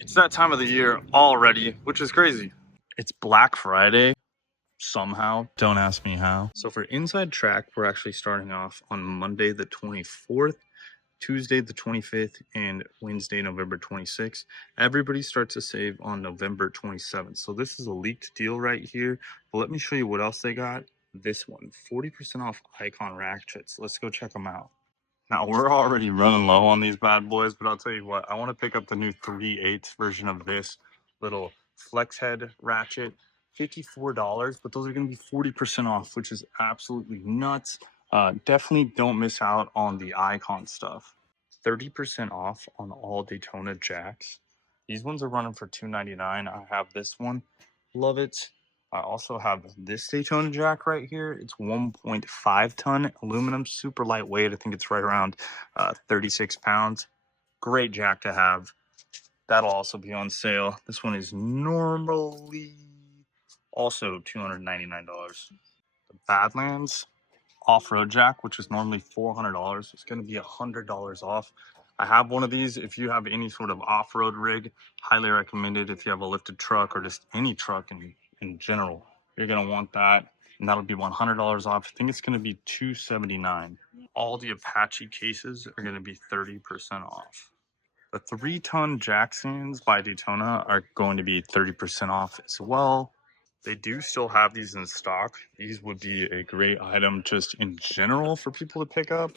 It's that time of the year already, which is crazy. It's Black Friday somehow. Don't ask me how. So for Inside Track, we're actually starting off on Monday the 24th, Tuesday the 25th, and Wednesday November 26th. Everybody starts to save on November 27th. So this is a leaked deal right here. But let me show you what else they got. This one, 40% off Icon Ratchets. Let's go check them out. Now, we're already running low on these bad boys, but I'll tell you what, I want to pick up the new 3/8 version of this little flex head ratchet. $54, but those are going to be 40% off, which is absolutely nuts. Definitely don't miss out on the Icon stuff. 30% off on all Daytona jacks. These ones are running for $2.99. I have this one. Love it. I also have this Daytona jack right here. It's 1.5 ton aluminum, super lightweight. I think it's right around 36 pounds. Great jack to have. That'll also be on sale. This one is normally also $299. The Badlands off-road jack, which is normally $400, is going to be $100 off. I have one of these. If you have any sort of off-road rig, highly recommended. If you have a lifted truck or just any truck in general, you're going to want that, and that'll be $100 off. I think it's going to be $279. All the Apache cases are going to be 30% off. The 3-ton jack stands by Daytona are going to be 30% off as well. They do still have these in stock. These would be a great item just in general for people to pick up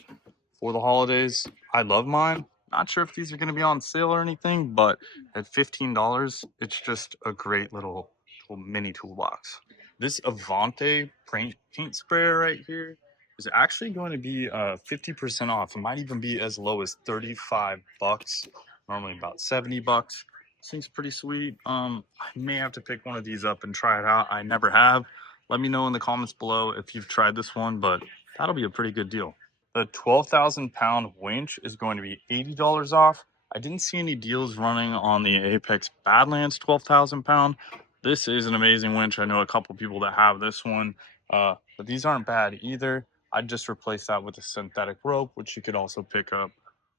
for the holidays. I love mine. Not sure if these are going to be on sale or anything, but at $15, it's just a great little mini toolbox. This Avante paint sprayer right here is actually going to be 50% off. It might even be as low as 35 bucks, normally about 70 bucks. This thing's pretty sweet. I may have to pick one of these up and try it out. I never have. Let me know in the comments below if you've tried this one, but that'll be a pretty good deal. The 12,000 pound winch is going to be $80 off. I didn't see any deals running on the Apex Badlands 12,000 pound. This is an amazing winch. I know a couple people that have this one, but these aren't bad either. I'd just replace that with a synthetic rope, which you could also pick up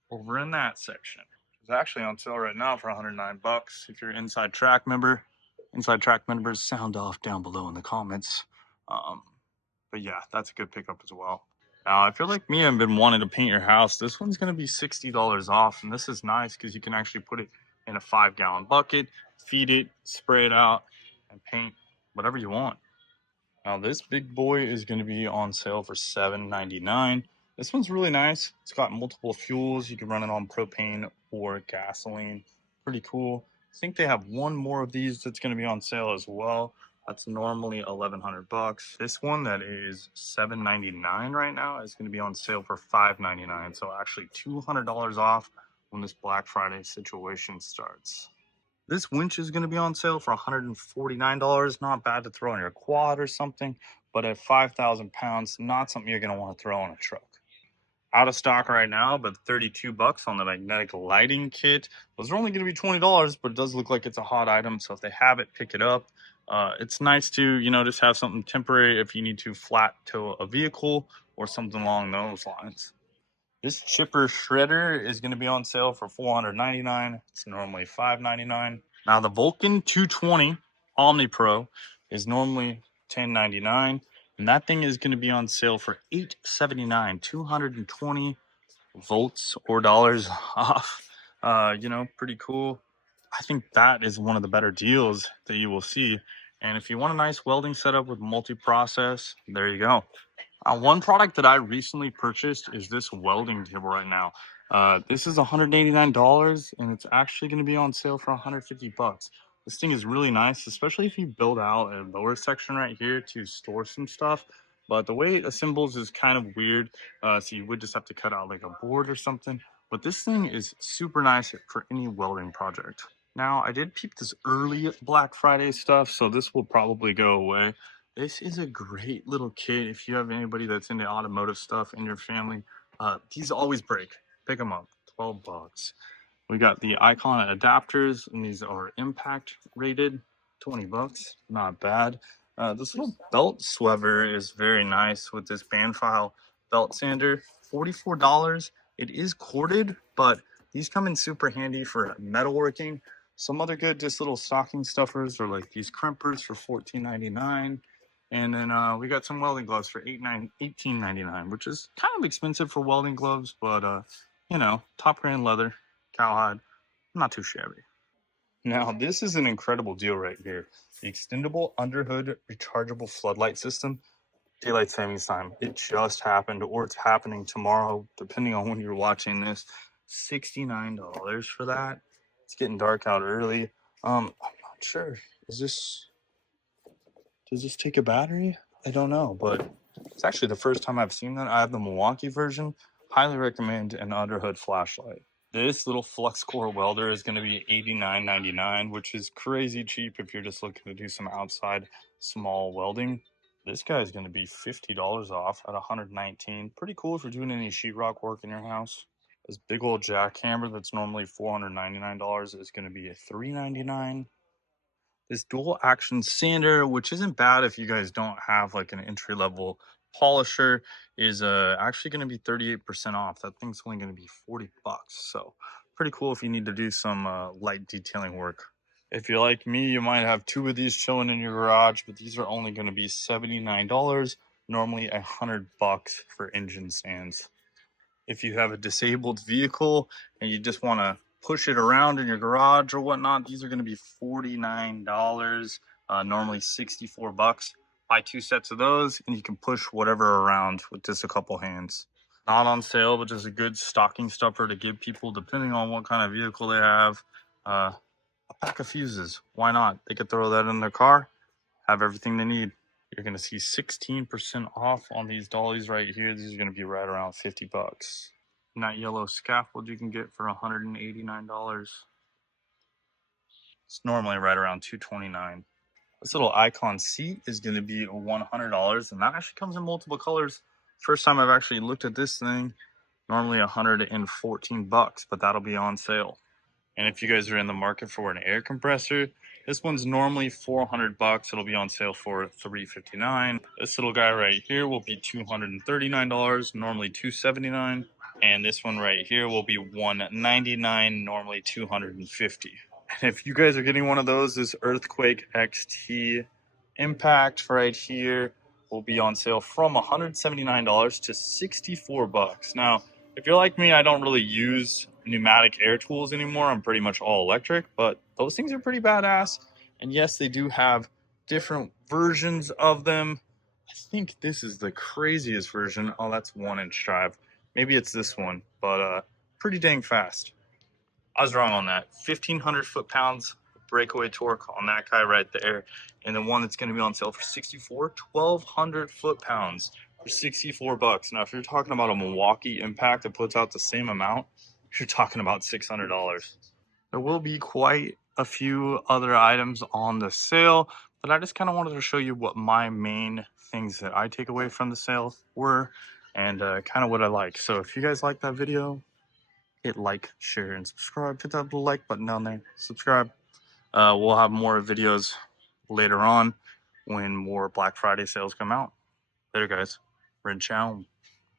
over in that section. It's actually on sale right now for 109 bucks. If you're an Inside Track member, Inside Track members, sound off down below in the comments. But yeah, that's a good pickup as well. Now, if you're like me and been wanting to paint your house, this one's going to be $60 off. And this is nice because you can actually put it in a 5-gallon bucket, feed it, spray it out, and paint whatever you want. Now, this big boy is going to be on sale for $7.99. This one's really nice. It's got multiple fuels. You can run it on propane or gasoline. Pretty cool. I think they have one more of these that's going to be on sale as well. That's normally 1,100 bucks. This one that is $7.99 right now is going to be on sale for $5.99. So actually $200 off when this Black Friday situation starts. This winch is going to be on sale for $149. Not bad to throw on your quad or something, but at 5,000 pounds, not something you're going to want to throw on a truck. Out of stock right now, but 32 bucks on the magnetic lighting kit. Those are only going to be $20, but it does look like it's a hot item. So if they have it, pick it up. It's nice to, just have something temporary if you need to flat tow a vehicle or something along those lines. This chipper shredder is going to be on sale for $499. It's normally $599. Now the Vulcan 220 Omni Pro is normally $10.99, and that thing is going to be on sale for $879. 220 volts or dollars off. Pretty cool. I think that is one of the better deals that you will see. And if you want a nice welding setup with multi-process, there you go. One product that I recently purchased is this welding table right now. This is $189, and it's actually going to be on sale for 150 bucks. This thing is really nice, especially if you build out a lower section right here to store some stuff. But the way it assembles is kind of weird, so you would just have to cut out like a board or something. But this thing is super nice for any welding project. Now, I did peep this early Black Friday stuff, so this will probably go away. This is a great little kit if you have anybody that's into automotive stuff in your family. These always break. Pick them up. 12 bucks. We got the Icon adapters, and these are impact rated. 20 bucks. Not bad. This little belt swever is very nice with this band file belt sander. $44. It is corded, but these come in super handy for metalworking. Some other good just little stocking stuffers are like these crimpers for $14.99. And then we got some welding gloves for $18.99, which is kind of expensive for welding gloves, but you know, top grain leather, cowhide, not too shabby. Now, this is an incredible deal right here. The extendable underhood rechargeable floodlight system, daylight savings time. It just happened, or it's happening tomorrow, depending on when you're watching this. $69 for that. It's getting dark out early. I'm not sure. Does this take a battery? I don't know, but it's actually the first time I've seen that. I have the Milwaukee version. Highly recommend an underhood flashlight. This little flux core welder is going to be $89.99, which is crazy cheap if you're just looking to do some outside small welding. This guy is going to be $50 off at $119. Pretty cool if you're doing any sheetrock work in your house. This big old jackhammer that's normally $499 is going to be a $399. This dual action sander, which isn't bad if you guys don't have like an entry level polisher, is actually going to be 38% off. That thing's only going to be 40 bucks. So pretty cool if you need to do some light detailing work. If you're like me, you might have two of these chilling in your garage, but these are only going to be $79. Normally $100 for engine stands. If you have a disabled vehicle and you just want to push it around in your garage or whatnot, these are going to be $49. Normally 64 bucks. Buy two sets of those and you can push whatever around with just a couple hands. Not on sale, but just a good stocking stuffer to give people depending on what kind of vehicle they have. A pack of fuses, why not? They could throw that in their car, have everything they need. You're going to see 16% off on these dollies right here. These are going to be right around 50 bucks. And that yellow scaffold you can get for $189. It's normally right around $229. This little icon seat is going to be $100, and that actually comes in multiple colors. First time I've actually looked at this thing, normally 114 bucks, but that'll be on sale. And if you guys are in the market for an air compressor, this one's normally 400 bucks. It'll be on sale for $359. This little guy right here will be $239, normally $279. And this one right here will be $199, normally $250. And if you guys are getting one of those, this Earthquake XT Impact right here will be on sale from $179 to 64 bucks. Now, if you're like me, I don't really use pneumatic air tools anymore. I'm pretty much all electric, but those things are pretty badass. And yes, they do have different versions of them. I think this is the craziest version. Oh, that's 1-inch drive. Maybe it's this one, but pretty dang fast. I was wrong on that. 1,500 foot-pounds breakaway torque on that guy right there. And the one that's going to be on sale for 64, 1,200 foot-pounds for 64 bucks. Now, if you're talking about a Milwaukee Impact that puts out the same amount, you're talking about $600. There will be quite a few other items on the sale, but I just kind of wanted to show you what my main things that I take away from the sale were and kind of what I like. So if you guys like that video, hit like, share, and subscribe. Hit that little like button down there. Subscribe. We'll have more videos later on when more Black Friday sales come out. Later, guys. Red Chow.